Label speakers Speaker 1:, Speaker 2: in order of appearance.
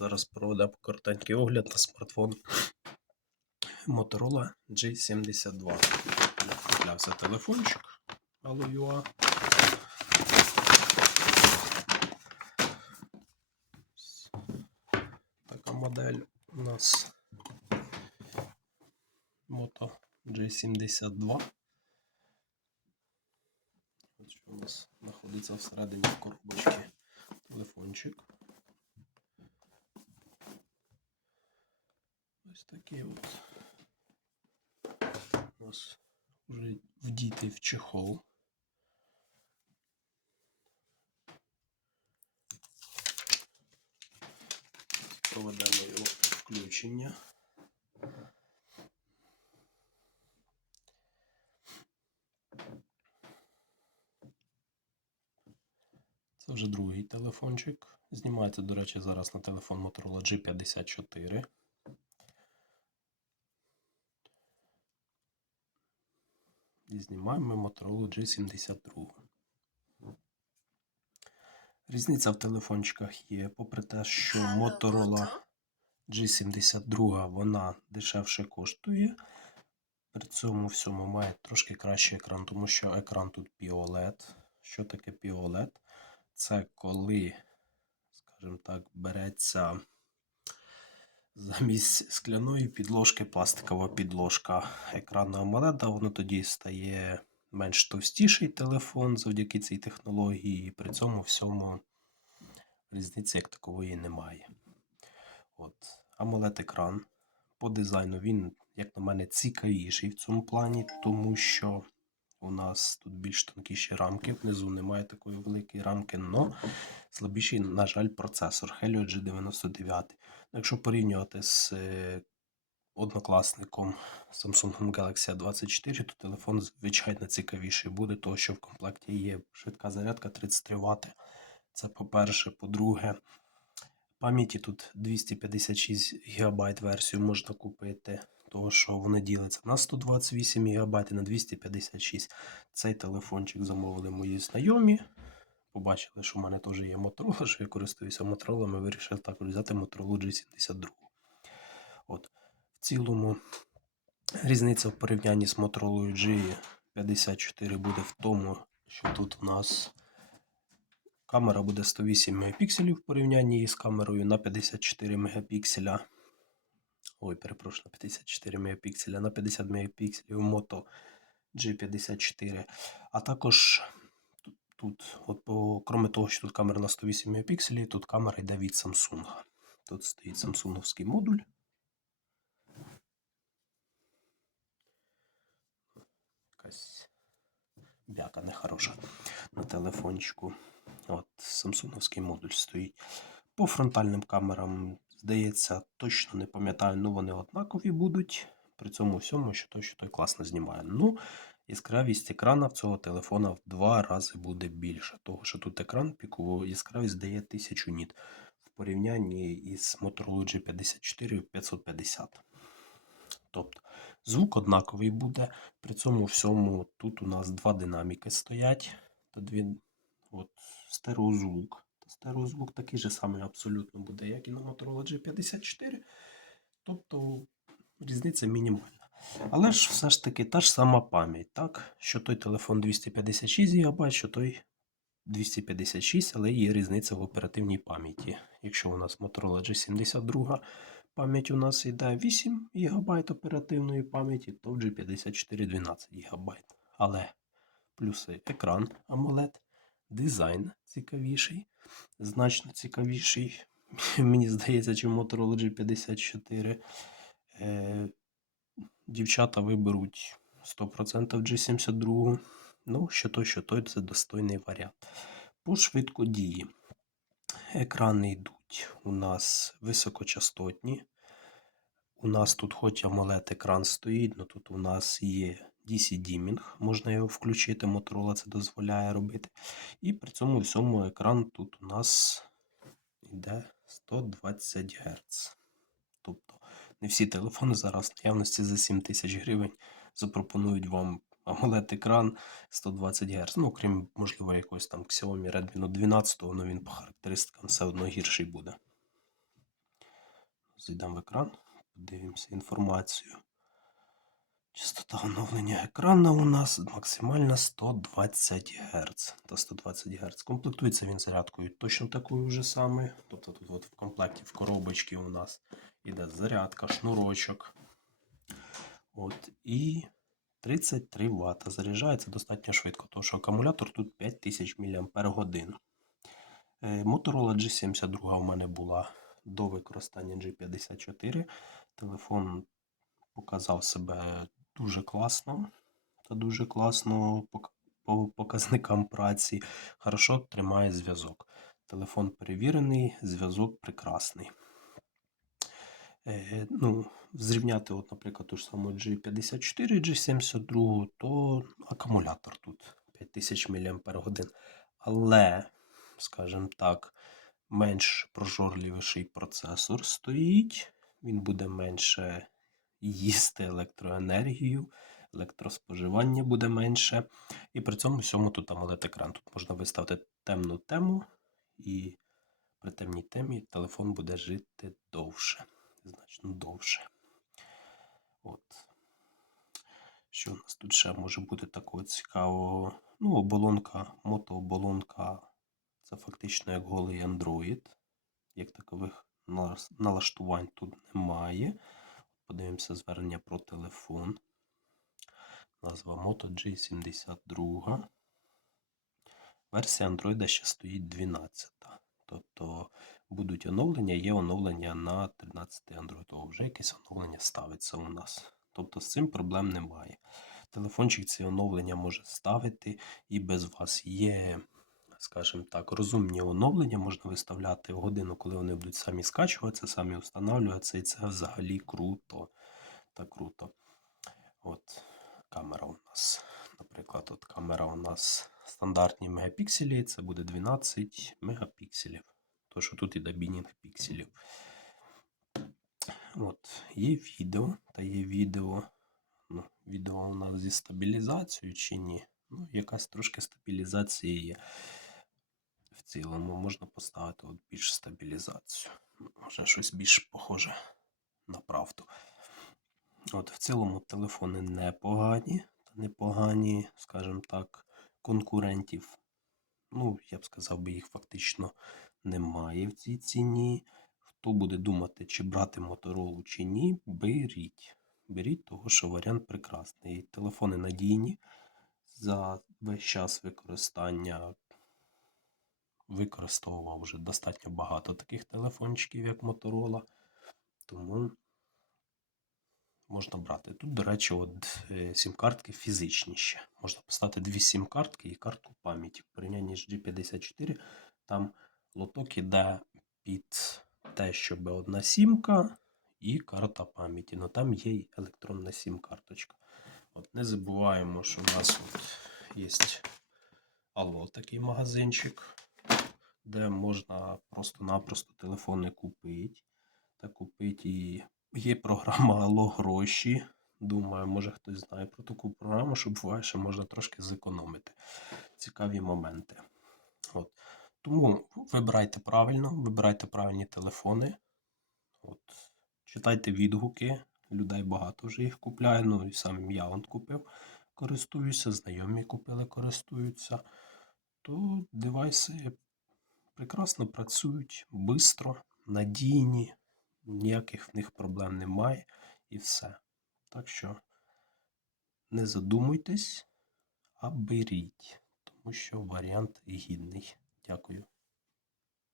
Speaker 1: Зараз проведемо коротенький огляд на смартфон Motorola G72. Куплявся телефончик Allo.ua. Така модель у нас Moto G72. От що у нас знаходиться всередині коробочки телефончик. Такий от у нас вже вдітий в чехол. Проведемо його включення. Це вже другий телефончик. Знімається, до речі, зараз на телефон Motorola G54. Знімаємо Motorola G72. Різниця в телефончиках є, попри те, що Motorola G72 вона дешевше коштує. При цьому всьому має трошки кращий екран, тому що екран тут POLED. Що таке POLED? Це коли, скажімо так, береться замість скляної підложки пластикова підложка екранного AMOLED, воно тоді стає менш товстіший телефон завдяки цій технології, і при цьому всьому різниці як такової немає. От. AMOLED екран по дизайну він, як на мене, цікавіший в цьому плані, тому що у нас тут більш тонкіші рамки, внизу немає такої великої рамки, але слабіший, на жаль, процесор Helio G99. Якщо порівнювати з е, однокласником Samsung Galaxy A24, то телефон звичайно цікавіший буде, тому що в комплекті є швидка зарядка 33 Вт. Це по-перше, по-друге, пам'яті тут 256 ГБ версію можна купити, тому що вони діляться на 128 ГБ і на 256. Цей телефончик замовили мої знайомі. Побачили, що в мене теж є Motorola, що я користуюся Motorola, ми вирішили також взяти Motorola G72. От. В цілому різниця в порівнянні з Motorola G54 буде в тому, що тут у нас камера буде 108 мегапікселів в порівнянні з камерою на 54 мегапікселя. Ой, перепрошую, на 54 мегапікселя, на 50 мегапікселів Moto G54. А також тут, от по, кроме того, що тут камера на 108 мегапікселів, тут камера йде від Samsung. Тут стоїть самсунговський модуль. Якась бяка нехороша на телефончику. От, самсунговський модуль стоїть. По фронтальним камерам, здається, точно не пам'ятаю, ну вони однакові будуть. При цьому всьому, що той, що той класно знімає. Ну, яскравість екрана в цього телефона в два рази буде більше. Того, що тут екран пікову яскравість дає 1000 ніт в порівнянні із Motorola G54 550. Тобто звук однаковий буде. При цьому всьому тут у нас два динаміки стоять. Та дві, от, стереозвук. Стереозвук такий же самий абсолютно буде, як і на Motorola G54. Тобто різниця мінімальна. Але ж все ж таки та ж сама пам'ять, так? Що той телефон 256 ГБ, що той 256, але є різниця в оперативній пам'яті. Якщо у нас Motorola G72 пам'ять у нас йде 8 ГБ оперативної пам'яті, то в G54 12 ГБ. Але плюси екран AMOLED, дизайн цікавіший, значно цікавіший. Мені здається, чи Motorola G54. Дівчата виберуть 100% G72. Ну, що той, що той, це достойний варіант. По швидкодії. Екрани йдуть у нас високочастотні. У нас тут хоч AMOLED екран стоїть, але тут у нас є DC Dimming, можна його включити, Motorola це дозволяє робити. І при цьому всьому екран тут у нас йде 120 Гц. Тобто не всі телефони зараз в наявності за 7 тисяч гривень запропонують вам AMOLED екран 120 Гц. Ну, крім, можливо, якогось там Xiaomi Redmi Note 12, але він по характеристикам все одно гірший буде. зайдемо в екран, подивимося інформацію. Частота оновлення екрану у нас максимальна 120 Гц та 120 Гц. Комплектується він зарядкою точно такою ж самою. Тобто тут от в комплекті в коробочці у нас іде зарядка, шнурочок. От, і 33 Вт. Заряджається достатньо швидко, тому що акумулятор тут 5000 мАч. Motorola G72 у мене була до використання G54. Телефон показав себе дуже класно та дуже класно по показникам праці. Хорошо тримає зв'язок. Телефон перевірений, зв'язок прекрасний. Е, ну, зрівняти, от, наприклад, ту ж саму G54, і G72, то акумулятор тут 5000 мАч. Але, скажімо так, менш прожорливіший процесор стоїть, він буде менше їсти електроенергію, електроспоживання буде менше. І при цьому всьому тут amoled екран. Тут можна виставити темну тему, і при темній темі телефон буде жити довше, значно довше. От. Що у нас тут ще може бути такого цікавого? Ну, оболонка, мотооболонка це фактично як голий Android. Як такових налаштувань тут немає. Подивимося звернення про телефон. Назва Moto G72. Версія Android ще стоїть 12. Тобто будуть оновлення, є оновлення на 13 Android. О, вже якесь оновлення ставиться у нас. Тобто з цим проблем немає. Телефончик ці оновлення може ставити і без вас є, скажімо так, розумні оновлення можна виставляти в годину, коли вони будуть самі скачуватися, самі встановлюватися, і це взагалі круто. Та круто. От камера у нас. Наприклад, от камера у нас стандартні мегапікселі, це буде 12 мегапікселів. То, що тут іде бінінг пікселів. От, є відео, та є відео. Ну, відео у нас зі стабілізацією чи ні. Ну, якась трошки стабілізація є. Цілому можна поставити от більш стабілізацію. Може щось більш похоже на правду. От в цілому телефони непогані, та непогані, скажімо так, конкурентів. Ну, я б сказав би, їх фактично немає в цій ціні. Хто буде думати, чи брати Motorola чи ні, беріть. Беріть, того що варіант прекрасний. Телефони надійні. За весь час використання використовував вже достатньо багато таких телефончиків, як Motorola. Тому можна брати. Тут, до речі, от е, сім-картки фізичні ще. Можна поставити дві сім-картки і картку пам'яті. В порівнянні з G54 там лоток іде під те, щоб одна сімка і карта пам'яті. Ну там є й електронна сім-карточка. От не забуваємо, що в нас от є Алло, такий магазинчик, де можна просто-напросто телефони купити. Та купити і є програма Алло гроші. Думаю, може хтось знає про таку програму, щоб буває, ще можна трошки зекономити. Цікаві моменти. От. Тому вибирайте правильно, вибирайте правильні телефони. От. Читайте відгуки. Людей багато вже їх купляє. Ну і сам я он купив, користуюся, знайомі купили, користуються. То девайси прекрасно працюють, бистро, надійні, ніяких в них проблем немає і все. Так що не задумуйтесь, а беріть, тому що варіант гідний. Дякую.